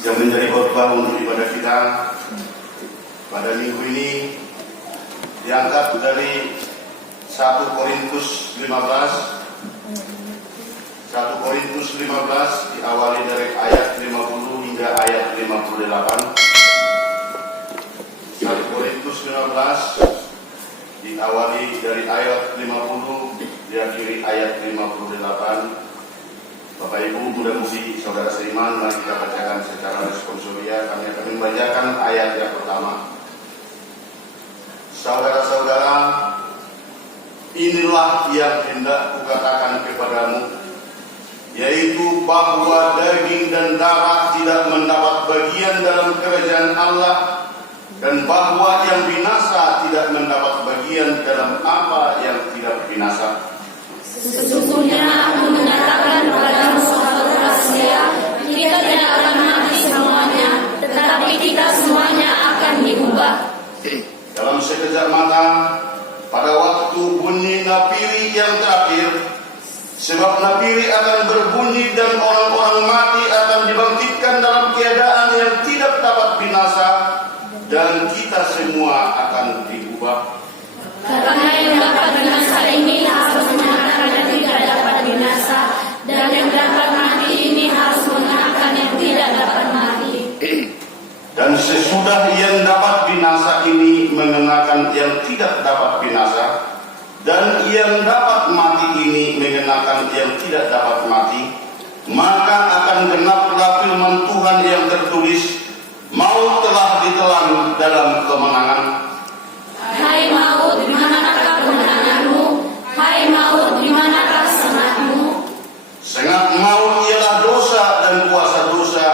yang menjadi khotbah untuk ibadah kita pada minggu ini diangkat dari 1 Korintus 15 diawali dari ayat 50 hingga ayat 58. 1 Korintus 15 diawali dari ayat 50 diakhiri ayat 58. Bapak Ibu, mudah-mudi saudara seiman, mari kita bacakan secara responsoria. Kami akan membacakan ayat yang pertama. Saudara-saudara, inilah yang hendak kukatakan kepadamu, yaitu bahwa daging dan darah tidak mendapat bagian dalam kerajaan Allah, dan bahwa yang binasa tidak mendapat bagian dalam apa yang tidak binasa. Sesungguhnya aku menyatakan kepadamu suatu rahasia, kita tidak akan mati semuanya, tetapi kita semuanya akan diubah. Dalam sekejap mata, pada waktu bunyi napiri yang terakhir, sebab napiri akan berbunyi dan orang-orang mati akan dibangkitkan dalam keadaan yang tidak dapat binasa, dan kita semua akan diubah. Karena yang dapat binasa ini harus mengenakan yang tidak dapat binasa, dan yang dapat mati ini harus mengenakan yang tidak dapat mati. Dan sesudah yang dapat binasa ini mengenakan yang tidak dapat binasa, dan yang dapat mati ini mengenakan yang tidak dapat mati, maka akan genaplah firman Tuhan yang tertulis, maut telah ditelan dalam kemenangan. Hai maut, di manakah kemenanganmu? Hai maut, di manakah sengatmu? Sengat maut ialah dosa, dan kuasa dosa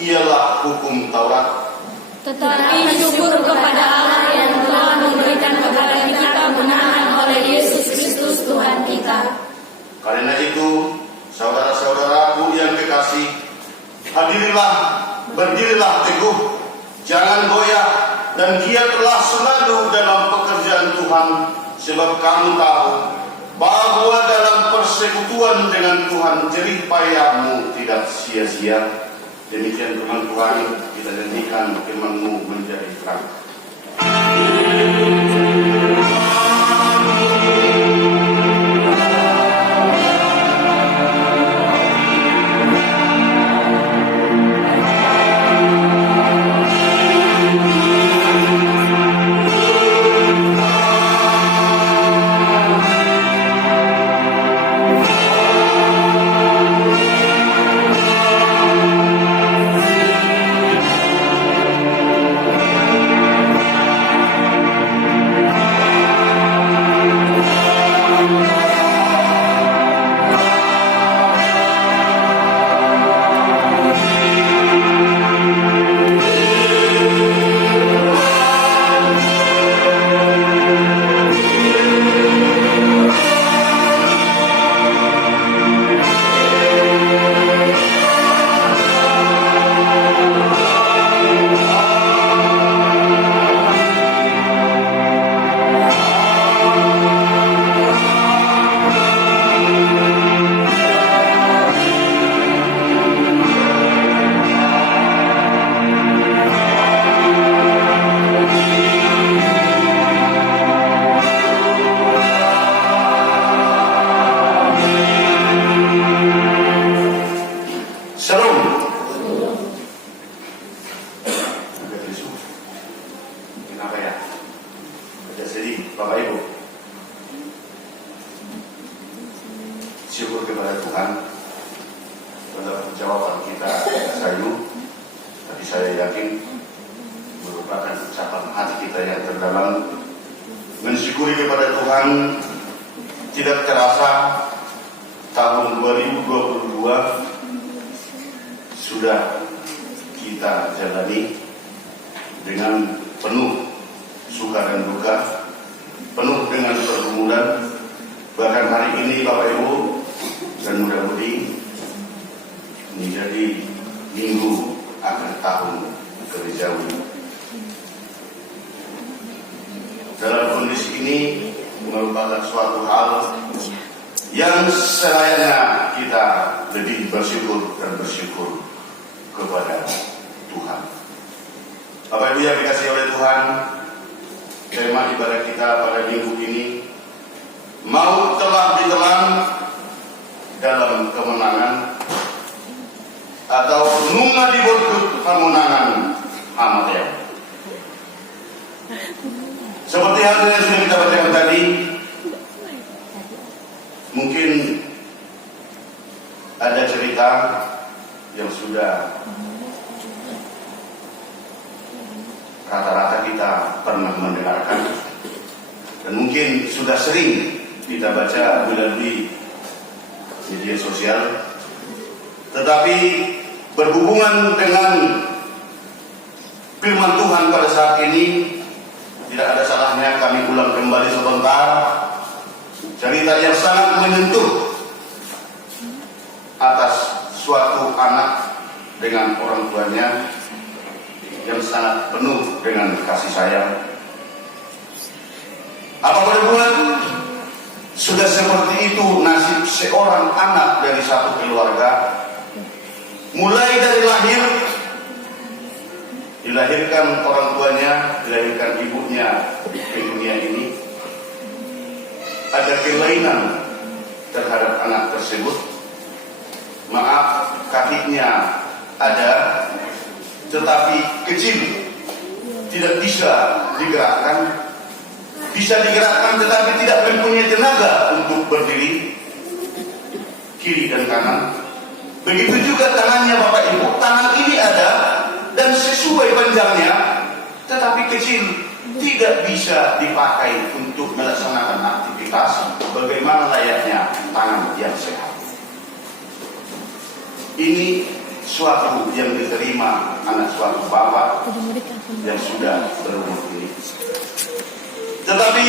ialah hukum Taurat. Tetapi syukur kepada Allah yang telah memberikan kepada kita kemenangan oleh Yesus Kristus Tuhan kita. Karena itu, saudara-saudaraku yang kekasih, hadirilah, berdirilah teguh, jangan goyah, dan giatlah selalu dalam pekerjaan Tuhan, sebab kamu tahu bahwa dalam persekutuan dengan Tuhan jerih payahmu tidak sia-sia. Demikian firman Tuhan, kita jadikan firman-Mu menjadi terang. Syukur kepada Tuhan dalam jawaban kita sayu, tapi saya yakin merupakan ucapan hati kita yang terdalam. Mensyukuri kepada Tuhan, tidak terasa tahun 2022 sudah kita jalani dengan penuh suka dan duka, penuh dengan pergumulan. Bahkan hari ini Bapak Ibu, dan mudah-mudi menjadi minggu akhir tahun Gerejawi. Dalam kondisi ini merupakan suatu hal yang selayaknya kita lebih bersyukur dan bersyukur kepada Bapak Ibu yang dikasihi oleh Tuhan, tema ibadah kita pada minggu ini, maut telah ditelan dalam kemenangan, atau nunga dibodut kemenangan hamatnya. Seperti hal yang sudah kita bacakan tadi, mungkin ada cerita yang sudah rata-rata kita pernah mendengarkan, dan mungkin sudah sering kita baca melalui media sosial. Tetapi berhubungan dengan firman Tuhan pada saat ini, tidak ada salahnya kami ulang kembali sebentar cerita yang sangat menyentuh atas suatu anak dengan orang tuanya yang sangat penuh dengan kasih sayang. Apa boleh buat? Sudah seperti itu nasib seorang anak dari satu keluarga. Mulai dari lahir, dilahirkan orang tuanya, dilahirkan ibunya ke dunia ini, ada kelainan terhadap anak tersebut. Maaf, kakinya ada, tetapi kecil, tidak bisa digerakkan. Bisa digerakkan tetapi tidak mempunyai tenaga untuk berdiri kiri dan kanan. Begitu juga tangannya Bapak Ibu, tangan ini ada dan sesuai panjangnya, tetapi kecil, tidak bisa dipakai untuk melaksanakan aktivitas bagaimana layaknya tangan yang sehat. Ini suatu yang diterima anak suatu bapak yang sudah berumur ini. Tetapi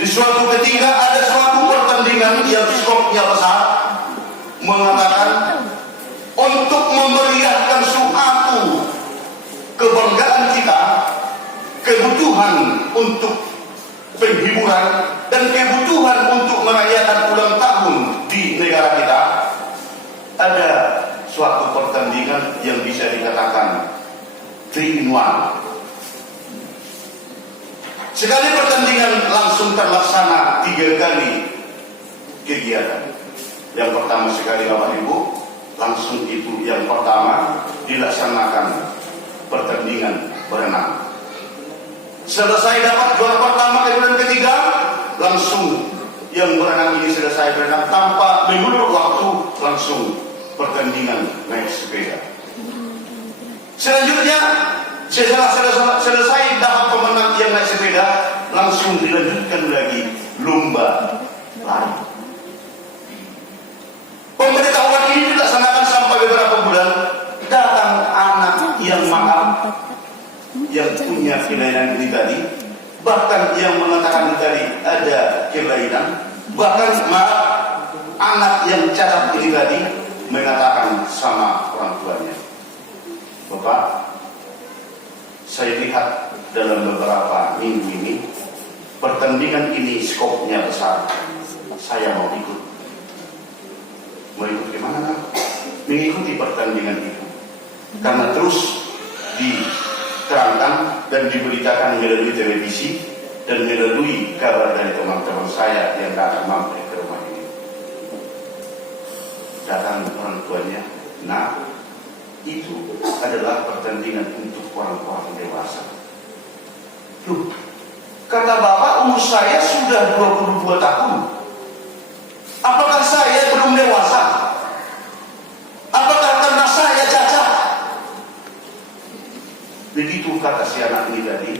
di suatu ketika ada suatu pertandingan yang skopnya besar, mengatakan untuk memeriahkan suatu kebanggaan kita, kebutuhan untuk penghiburan dan kebutuhan untuk merayakan ulang tahun di negara kita, ada suatu pertandingan yang bisa dikatakan 3-in-1. Sekali pertandingan langsung terlaksana 3 kali kegiatan. Yang pertama sekali Bapak Ibu, langsung itu yang pertama dilaksanakan pertandingan berenang. Selesai dapat juara pertama, kedua dan ketiga, langsung yang berenang ini selesai berenang tanpa mengulur waktu, langsung pertandingan naik sepeda. Selanjutnya setelah selesai dapat pemenang yang naik sepeda, langsung dilanjutkan lagi lomba lari. Pemberitahuan ini dilaksanakan sampai beberapa bulan. Datang anak yang maaf, yang punya kelainan ini tadi, bahkan yang mengatakan ini tadi ada kelainan, bahkan maaf, anak yang cacat ini tadi mengatakan sama orang tuanya, Bapak, saya lihat dalam beberapa minggu ini pertandingan ini skopnya besar, saya mau ikut. Mau ikut kemana kan? Mengikuti pertandingan itu. Karena terus diterangkan dan diberitakan melalui televisi dan melalui kabar dari teman-teman saya yang datang mampir ke rumah ini. Datang orang tuanya, nah itu adalah pertandingan untuk orang-orang dewasa. Loh, kata Bapak umur saya sudah 22 tahun. Apakah saya belum dewasa? Apakah karena saya cacat? Begitu kata si anak ini tadi,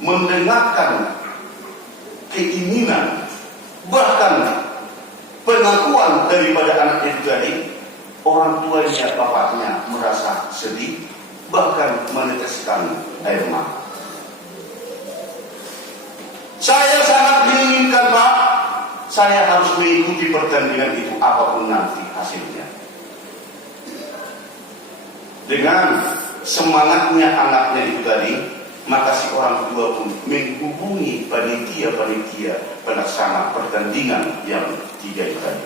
mendengarkan keinginan, bahkan pengakuan daripada anak itu tadi, orang tuanya, bapaknya merasa sedih, bahkan meneteskan air mata. Saya sangat menginginkan, Pak, saya harus mengikuti pertandingan itu apapun nanti hasilnya. Dengan semangatnya anaknya itu tadi, maka si orang tua pun menghubungi panitia-panitia pelaksana pertandingan yang 3 itu tadi.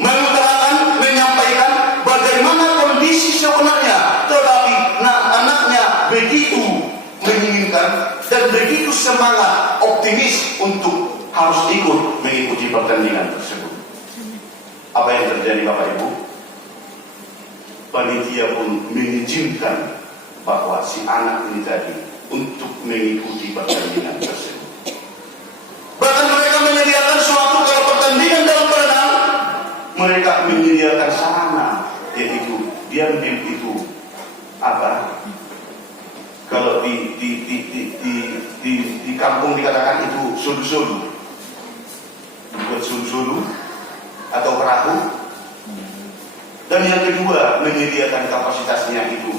Mengutarakan, menyampaikan bagaimana kondisi sebenarnya, tetapi anaknya dan begitu semangat, optimis untuk harus ikut mengikuti pertandingan tersebut. Apa yang terjadi Bapak Ibu? Panitia pun mengizinkan bahwa si anak ini tadi untuk mengikuti pertandingan tersebut. Bahkan mereka menyediakan suatu, kalau pertandingan dalam berenang, mereka menyediakan sarana, yaitu diam-diam itu apa? Kalau di kampung dikatakan itu sudu-sudu, dibuat sudu-sudu atau perahu. Dan yang kedua, menyediakan kapasitasnya itu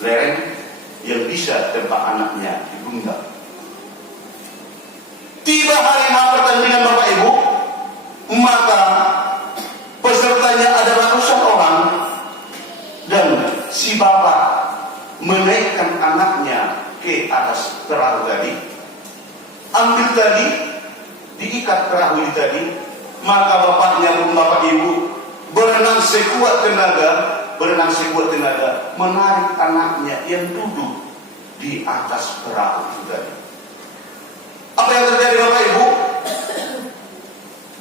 lereng yang bisa tempat anaknya digunting. Tiba hari pertandingan Bapak Ibu, maka pesertanya ada ratusan orang, dan si bapak menaikkan anaknya ke atas perahu tadi, ambil tadi, diikat perahu tadi, maka bapaknya pun Bapak Ibu berenang sekuat tenaga, menarik anaknya yang duduk di atas perahu itu tadi. Apa yang terjadi Bapak Ibu?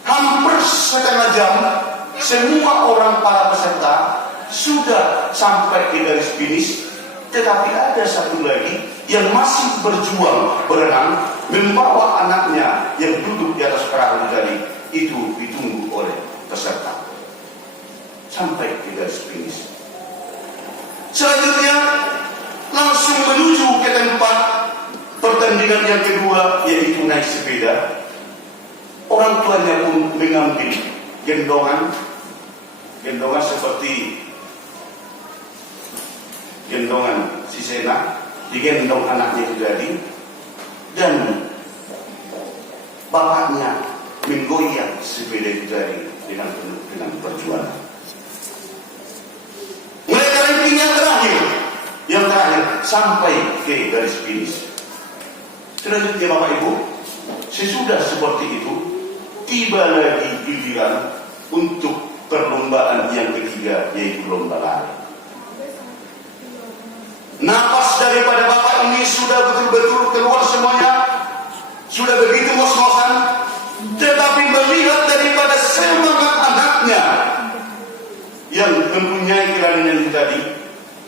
Hampir setengah jam, semua orang para peserta sudah sampai di garis finish, tetapi ada satu lagi yang masih berjuang berenang, membawa anaknya yang duduk di atas perahu tadi. Itu ditunggu oleh peserta sampai di garis finish. Selanjutnya langsung menuju ke tempat pertandingan yang kedua, yaitu naik sepeda. Orang tuanya pun mengambil gendongan seperti gendongan sisena, digendong anaknya itu tadi, dan bapaknya menggoyang sepeda itu tadi dengan perjuangan. Mereka rankingnya yang terakhir sampai ke garis finish. Selanjutnya Bapak Ibu, sesudah seperti itu, tiba lagi giliran untuk perlombaan yang ketiga, yaitu lomba lari. Napas daripada bapak ini sudah betul-betul keluar semuanya, sudah begitu ngos-ngosan, tetapi melihat daripada semangat anaknya yang mempunyai kelainan itu tadi,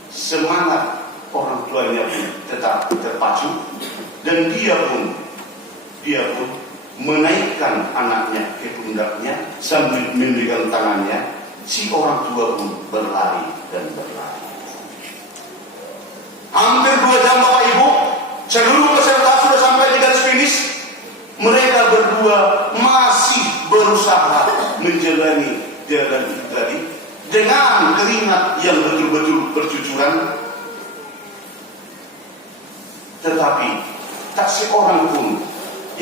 semangat orang tuanya pun tetap terpacu, dan dia pun menaikkan anaknya ke pundaknya sambil memegang tangannya. Si orang tua pun berlari dan berlari. Hampir 2 jam Bapak Ibu, seluruh peserta sudah sampai di garis finish. Mereka berdua masih berusaha menjalani jalan itu tadi dengan keringat yang betul-betul bercucuran. Tetapi tak seorang pun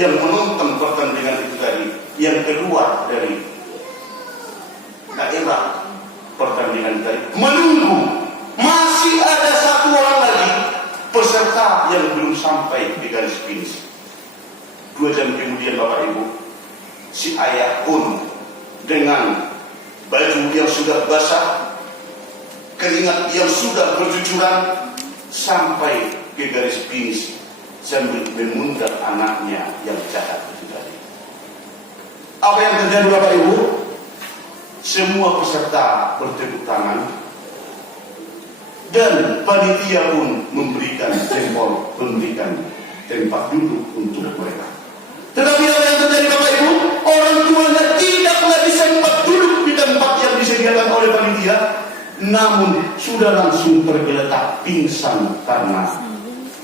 yang menonton pertandingan itu tadi yang keluar dari daerah pertandingan tadi menunggu. Masih ada satu orang lagi peserta yang belum sampai di garis finish. 2 jam kemudian Bapak Ibu, si ayah pun dengan baju yang sudah basah, keringat yang sudah bercucuran, sampai ke garis finish sambil memundar anaknya yang jahat itu tadi. Apa yang terjadi Bapak Ibu? Semua peserta bertepuk tangan, dan panitia pun memberikan jempol, memberikan tempat duduk untuk mereka. Tetapi apa yang terjadi Bapak Ibu? Orang tuanya tidak lagi sempat duduk di tempat yang disediakan oleh panitia, namun sudah langsung tergeletak pingsan karena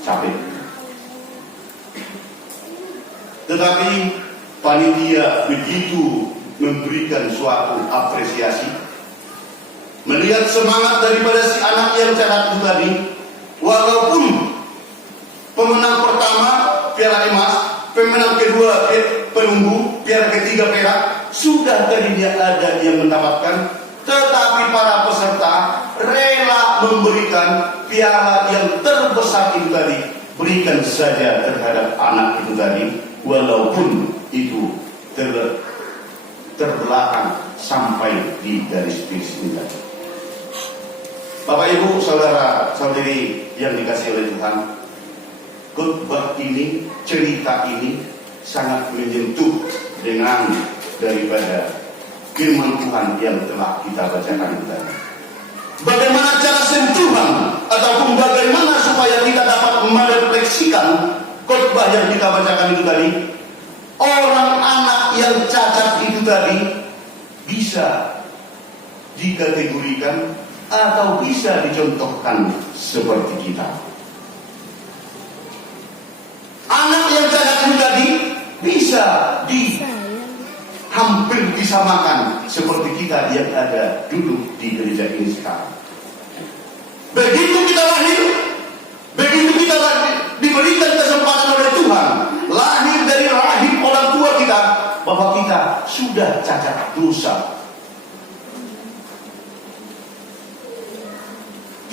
capek. Tetapi panitia begitu memberikan suatu apresiasi, melihat semangat daripada si anak yang cacat itu tadi. Walaupun pemenang pertama piala emas, pemenang kedua perunggu, piala ketiga perak, sudah tadinya ada yang mendapatkan, tetapi para peserta rela memberikan piala yang terbesar itu tadi, berikan saja terhadap anak itu tadi, walaupun itu terbelakang sampai di garis finish ini tadi. Bapak Ibu, saudara saudari yang dikasihi oleh Tuhan, khotbah ini, cerita ini sangat menyentuh dengan daripada firman Tuhan yang telah kita bacakan tadi. Bagaimana cara sentuhan ataupun bagaimana supaya kita dapat merefleksikan khotbah yang kita bacakan itu tadi? Orang anak yang cacat itu tadi bisa dikategorikan atau bisa dicontohkan seperti kita. Anak yang cacat itu tadi bisa hampir disamakan seperti kita yang ada duduk di gereja ini sekarang. Begitu kita lahir, begitu kita diberikan kesempatan oleh Tuhan, lahir dari rahim orang tua kita, bahwa kita sudah cacat dosa.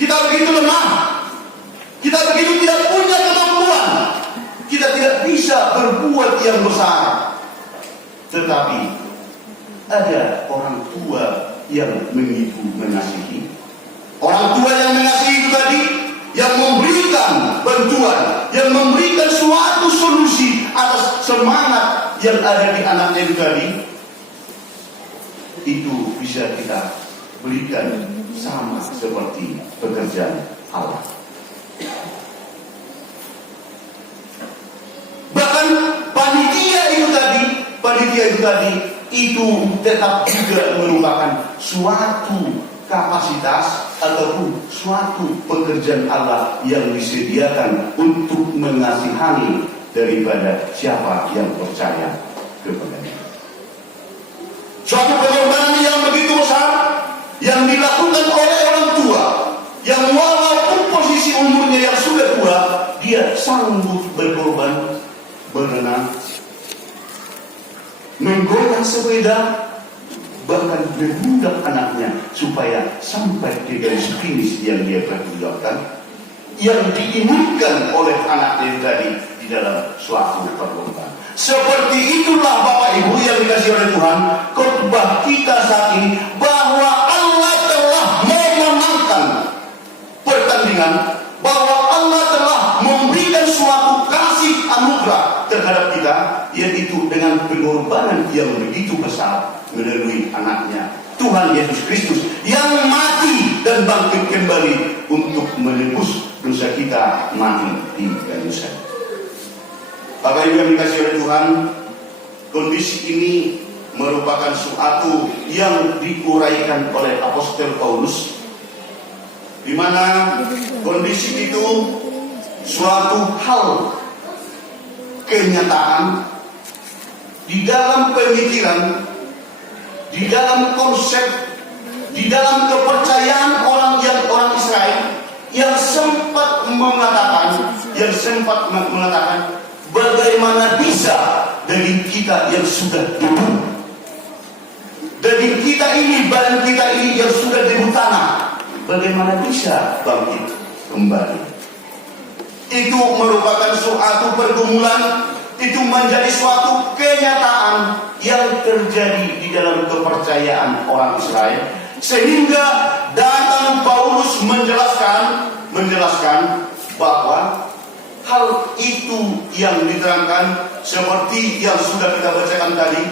Kita begitu lemah, kita begitu tidak punya kemampuan, kita tidak bisa berbuat yang besar. Tetapi ada orang tua yang begitu mengasihi. Orang tua yang mengasihi itu tadi, yang memberikan bantuan, yang memberikan suatu solusi atas semangat yang ada di anaknya itu tadi, itu bisa kita berikan sama seperti pekerjaan Allah. Bahkan panitia itu tadi itu tetap juga merupakan suatu kapasitas ataupun suatu pekerjaan Allah yang disediakan untuk mengasihani daripada siapa yang percaya kepadanya. Suatu pengorbanan yang begitu besar yang dilakukan oleh orang tua, yang walaupun posisi umurnya yang sudah tua, dia sanggup berkorban, berenang, menggoyang sepeda, bahkan mengundang anaknya supaya sampai di garis finish yang dia perjuangkan, yang diinginkan oleh anaknya tadi di dalam suatu perlombaan. Seperti itulah Bapak Ibu yang dikasihi oleh Tuhan, khotbah kita saat ini, bahwa Allah telah memenangkan pertandingan, bahwa Allah telah memberikan suatu kasih anugerah terhadap kita, yaitu dengan pengorbanan yang begitu besar melalui anaknya Tuhan Yesus Kristus yang mati dan bangkit kembali untuk menebus dosa kita mati di kayu salib. Bapak Ibu yang dikasihi oleh Tuhan, kondisi ini merupakan suatu yang diuraikan oleh Apostol Paulus, di mana kondisi itu suatu hal kenyataan di dalam pemikiran, di dalam konsep, di dalam kepercayaan orang Israel yang sempat mengatakan bagaimana bisa daging kita yang sudah debu, daging kita ini, badan kita ini yang sudah debu tanah, bagaimana bisa bangkit kembali? Itu merupakan suatu pergumulan, itu menjadi suatu kenyataan yang terjadi di dalam kepercayaan orang Israel, sehingga datang Paulus menjelaskan bahwa hal itu yang diterangkan seperti yang sudah kita bacakan tadi.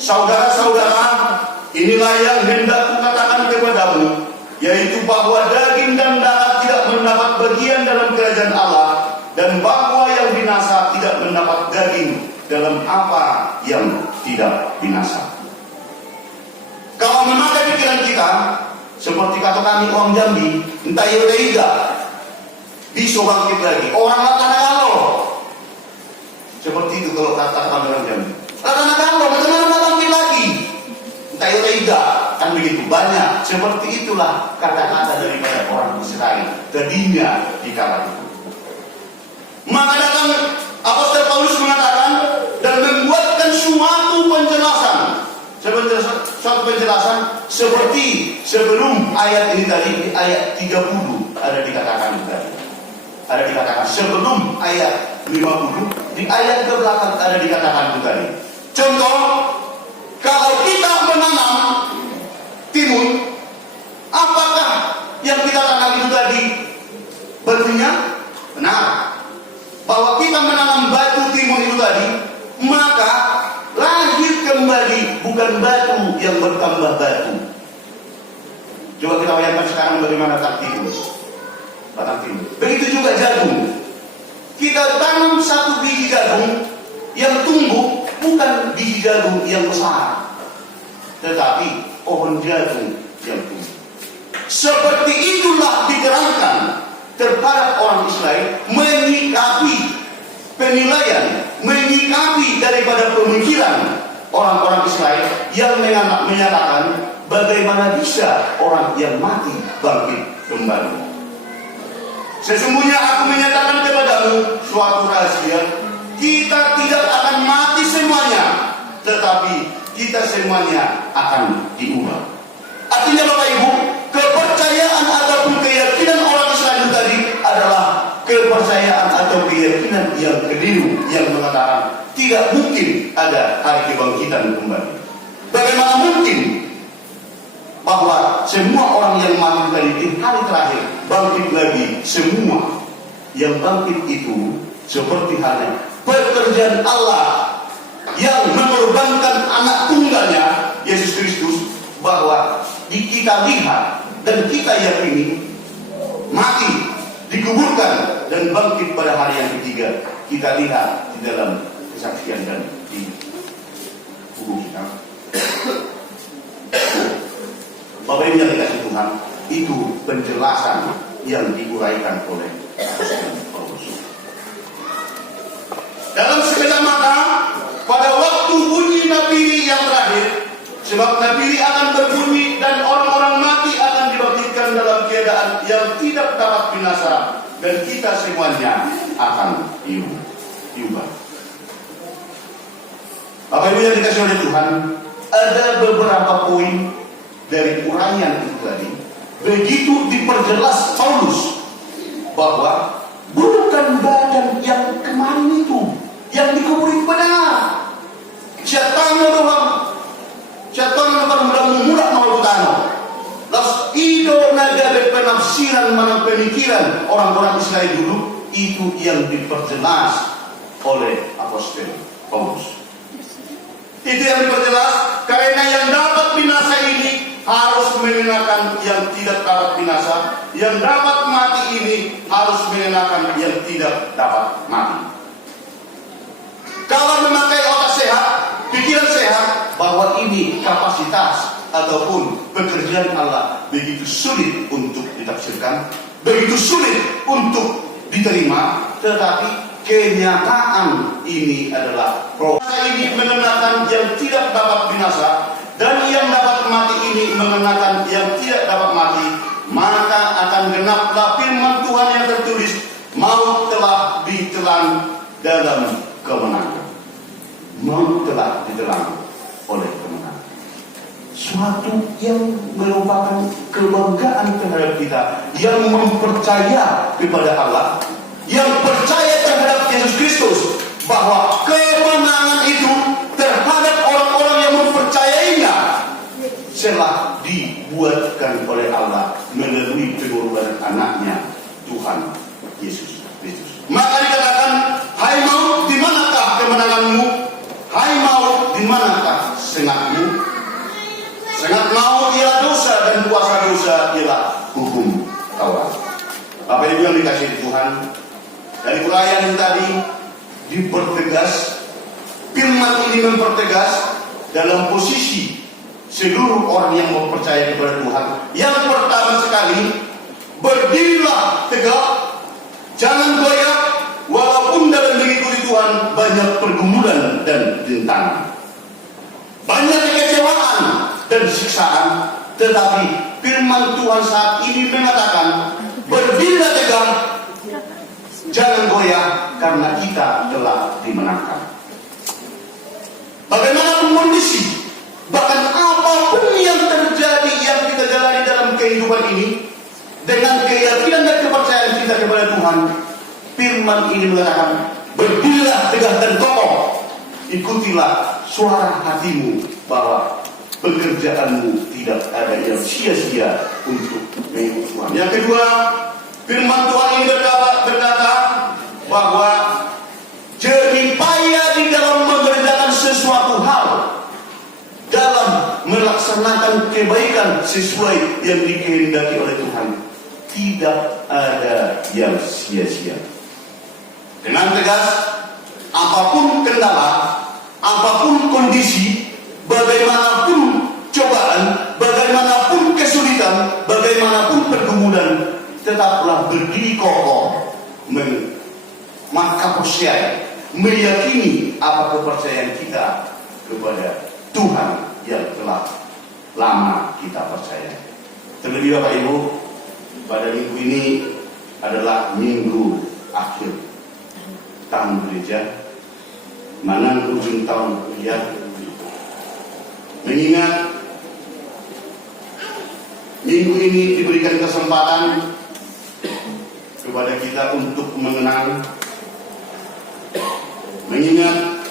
Saudara-saudara, inilah yang hendak kukatakan kepadamu, yaitu bahwa daging dan darah tidak mendapat bagian dalam kerajaan Allah, dan bahwa yang binasa tidak mendapat daging dalam apa yang tidak binasa. Kalau memakai pikiran kita, seperti kata kami orang Jambi, entah ya udah tidak bisa bangkit lagi. Orang latana kalau seperti itu, kalau kata kami orang Jambi, latana kalau bagaimana bangkit lagi? Entah ya udah tidak, kan begitu banyak. Seperti itulah kata-kata daripada orang Israel tadinya di kala itu. Maka datang Apostol Paulus mengatakan dan membuatkan suatu penjelasan seperti sebelum ayat ini tadi, di ayat 30 ada dikatakan tadi. Ada dikatakan sebelum ayat 50, di ayat ke belakang ada dikatakan itu tadi. Contoh, kalau kita menanam timun, apakah yang kita tanam itu tadi berminyak? Benar. Bahwa maka lahir kembali bukan batu yang bertambah batu. Coba kita bayangkan sekarang bagaimana batang timun. Begitu juga jagung. Kita tanam satu biji jagung, yang tumbuh bukan biji jagung yang besar, tetapi pohon jagung yang tumbuh. Seperti itulah diterangkan terhadap orang Israel menyikapi penilaian, menyikapi daripada pemikiran orang-orang Israel yang menyatakan bagaimana bisa orang yang mati bangkit kembali. Sesungguhnya aku menyatakan kepadamu suatu rahasia, kita tidak akan mati semuanya, tetapi kita semuanya akan diubah. Artinya Bapak Ibu, kepercayaan ataupun keyakinan orang Islam tadi adalah kepercayaan atau keyakinan yang keliru, yang mengatakan tidak mungkin ada hari kebangkitan kembali. Bagaimana mungkin bahwa semua orang yang mati tadi di hari terakhir bangkit lagi? Semua yang bangkit itu seperti halnya pekerjaan Allah yang mengorbankan anak tunggalnya Yesus Kristus, bahwa kita lihat dan kita yakini mati, dikuburkan dan bangkit pada hari yang ketiga. Kita lihat di dalam kesaksian dan di buku kita. Bapak Ibu yang dikasih Tuhan, itu penjelasan yang diuraikan oleh Paulus. Dalam sekejap mata, pada waktu bunyi nabili yang terakhir, sebab nabili akan berbunyi dan orang-orang mati akan dibangkitkan dalam keadaan yang tidak dapat binasa, dan kita semuanya akan diubah. Bapak Ibu yang dikasih oleh Tuhan, ada beberapa poin dari uraian itu tadi. Begitu diperjelas Paulus bahwa bukan badan yang kemarin itu yang dikubur itu benar. Syaitan mudah memulak mau tano. Las ido naga penafsiran mana pemikiran orang-orang Israel dulu, itu yang diperjelas oleh apostol Paulus. Itu yang diperjelas, karena yang dapat binasa ini harus mengenakan yang tidak dapat binasa, yang dapat mati ini harus mengenakan yang tidak dapat mati. Kalau memakai otak sehat, pikiran sehat, bahwa ini kapasitas ataupun pekerjaan Allah begitu sulit untuk ditafsirkan, begitu sulit untuk diterima, tetapi kenyataan ini adalah proses ini mengenakan yang tidak dapat binasa, dan yang dapat mati ini mengenakan yang tidak dapat mati, maka akan genaplah firman Tuhan yang tertulis, maut telah ditelan dalam kemenangan. Maut telah ditelan oleh kemenangan. Suatu yang merupakan kebanggaan terhadap kita yang mempercaya kepada Allah, yang percaya terhadap Yesus Kristus, bahwa kemenangan itu terhadap orang-orang yang mempercayainya telah dibuatkan oleh Allah melalui pengorbanan anaknya Tuhan Yesus Kristus. Maka dikatakan, hai maut, di manakah kemenanganmu? Hai maut, di manakah sengatmu? Sengat maut ialah dosa, dan kuasa dosa ialah hukum Taurat. Bapak Ibu yang dikasihi Tuhan, dari uraian tadi dipertegas, firman ini mempertegas dalam posisi seluruh orang yang mempercayai kepada Tuhan. Yang pertama sekali, berdirilah tegak, jangan goyah, walaupun dalam mengikuti Tuhan banyak pergumulan dan rintangan, banyak kekecewaan dan siksaan, tetapi firman Tuhan saat ini mengatakan, berdirilah tegak, jangan goyah, karena kita telah dimenangkan. Bagaimanapun kondisi, bahkan apapun yang terjadi, yang kita jalani dalam kehidupan ini, dengan keyakinan dan kepercayaan kita kepada Tuhan, firman ini mengatakan, berdirilah tegak dan kokoh, ikutilah suara hatimu, bahwa pekerjaanmu tidak ada yang sia-sia untuk mengikut Tuhan. Yang kedua, firman Tuhan ini berkata bahwa jerih payah di dalam kebaikan sesuai yang dikehendaki oleh Tuhan. Tidak ada yang sia-sia. Dengan tegas, apapun kendala, apapun kondisi, bagaimanapun cobaan, bagaimanapun kesulitan, bagaimanapun pergumulan, tetaplah berdiri kokoh, maka percaya, meyakini apa kepercayaan kita kepada Tuhan yang telah lama kita percaya. Terlebih Bapak Ibu, pada minggu ini adalah minggu akhir tahun gereja, mana ujung tahun gereja, mengingat minggu ini diberikan kesempatan kepada kita untuk mengenang, mengingat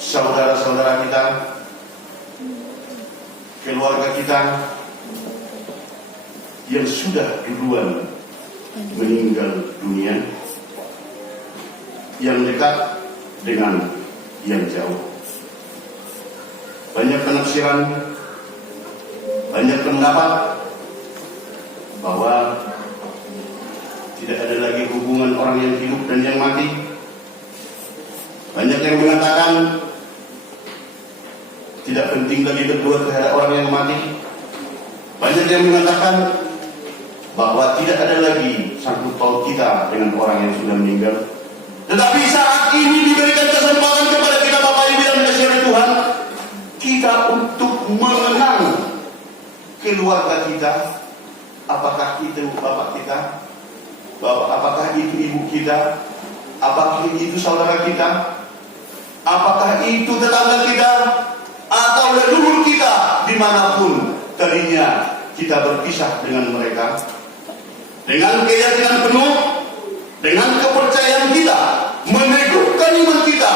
saudara-saudara kita, keluarga kita yang sudah duluan meninggal dunia, yang dekat dengan yang jauh. Banyak penafsiran, banyak pendapat bahwa tidak ada lagi hubungan orang yang hidup dan yang mati. Banyak yang mengatakan tidak penting lagi berdua terhadap orang yang mati. Banyak yang mengatakan bahwa tidak ada lagi sangkut paut kita dengan orang yang sudah meninggal. Tetapi saat ini diberikan kesempatan kepada kita Bapak Ibu yang dikasihi Tuhan, kita untuk mengenang keluarga kita. Apakah itu bapak kita, apakah itu ibu kita, apakah itu saudara kita, apakah itu tetangga kita, atau leluhur kita dimanapun tadinya kita berpisah dengan mereka. Dengan keyakinan penuh, dengan kepercayaan kita, meneguhkan iman kita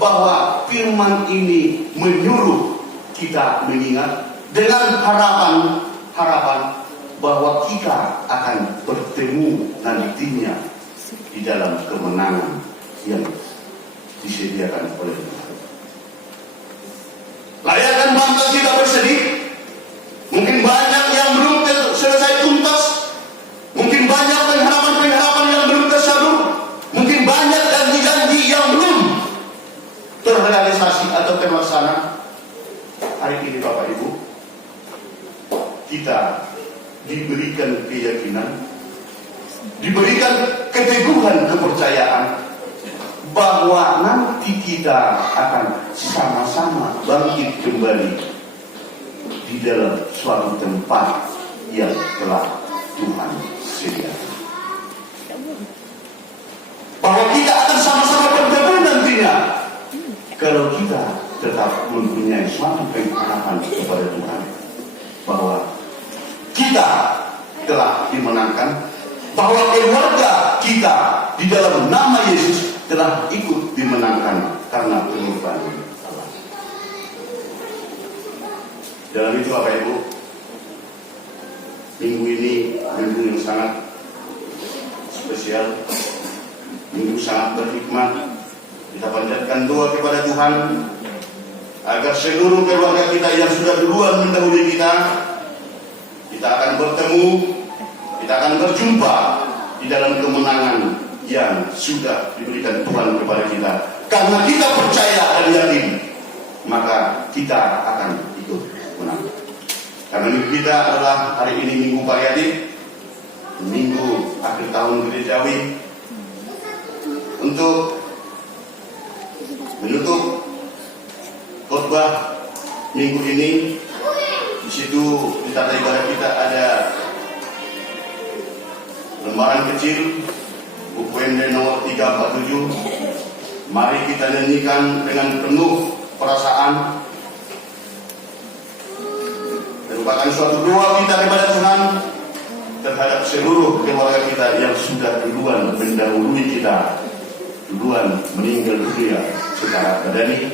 bahwa firman ini menyuruh kita mengingat dengan harapan bahwa kita akan bertemu nantinya di dalam kemenangan yang disediakan oleh Tuhan. Layakkan bangsa kita bersedih. Mungkin banyak yang belum selesai tuntas. Mungkin banyak pengharapan-pengharapan yang belum tersalur. Mungkin banyak janji-janji yang belum terrealisasi atau terlaksana. Hari ini Bapak Ibu, kita diberikan keyakinan, diberikan keteguhan kepercayaan bahwa nanti kita akan sama-sama bangkit kembali di dalam suatu tempat yang telah Tuhan sediakan. Bahwa kita akan sama-sama bertemu nantinya kalau kita tetap mempunyai suatu pengharapan kepada Tuhan bahwa kita telah dimenangkan, bahwa keluarga kita di dalam nama Yesus telah ikut dimenangkan karena pengorbanan Allah. Dalam itu Bapak Ibu, minggu ini minggu yang sangat spesial, minggu sangat berhikmat. Kita panjatkan doa kepada Tuhan agar seluruh keluarga kita yang sudah duluan mendahului kita akan bertemu, kita akan berjumpa di dalam kemenangan yang sudah diberikan Tuhan kepada kita. Karena kita percaya dan yakin, maka kita akan ikut menang. Karena minggu kita adalah hari ini minggu pariatif, minggu akhir tahun gerejawi. Untuk menutup khotbah minggu ini, di situ di tata ibadah kita ada lembaran kecil buku MD nomor 347. Mari kita nyanyikan dengan penuh perasaan, merupakan suatu doa kita kepada Tuhan terhadap seluruh keluarga kita yang sudah duluan mendahului kita, duluan meninggal dunia secara badani,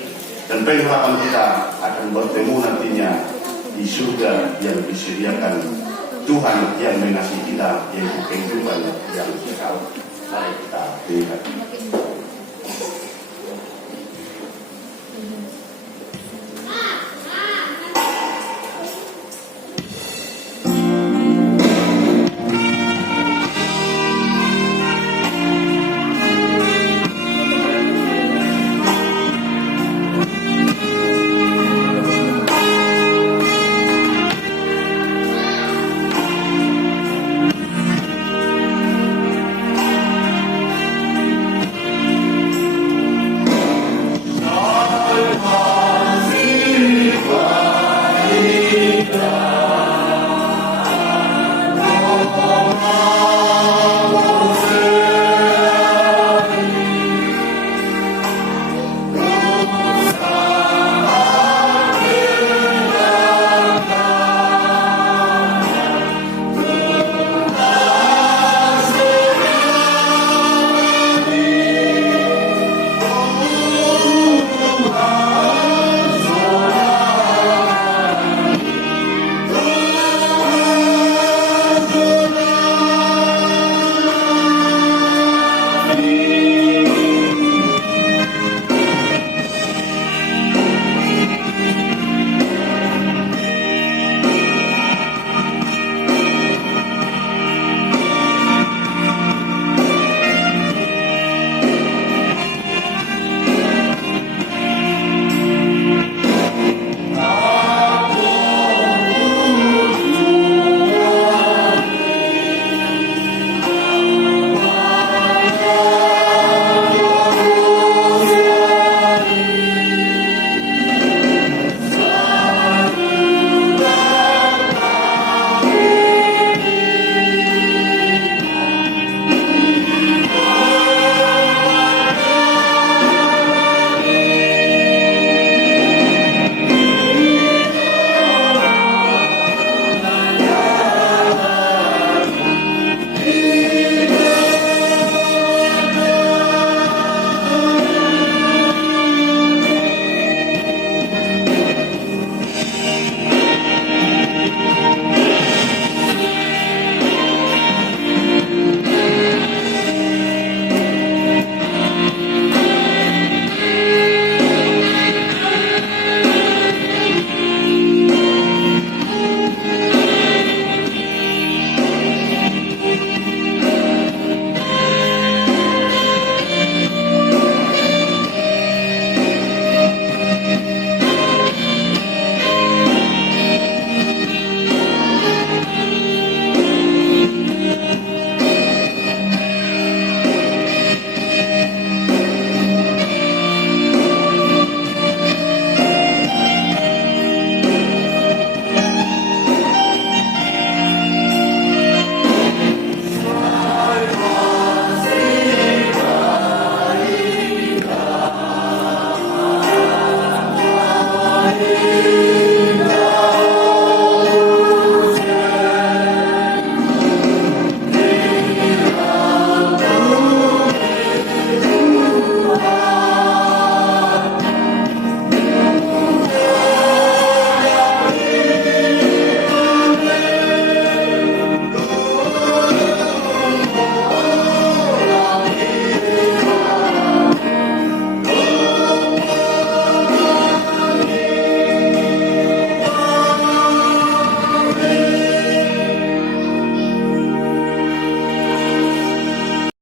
dan pengharapan kita akan bertemu nantinya di surga yang disediakan Tuhan yang mengasihi kita, yaitu kehidupan yang kekal. Mari kita lihat.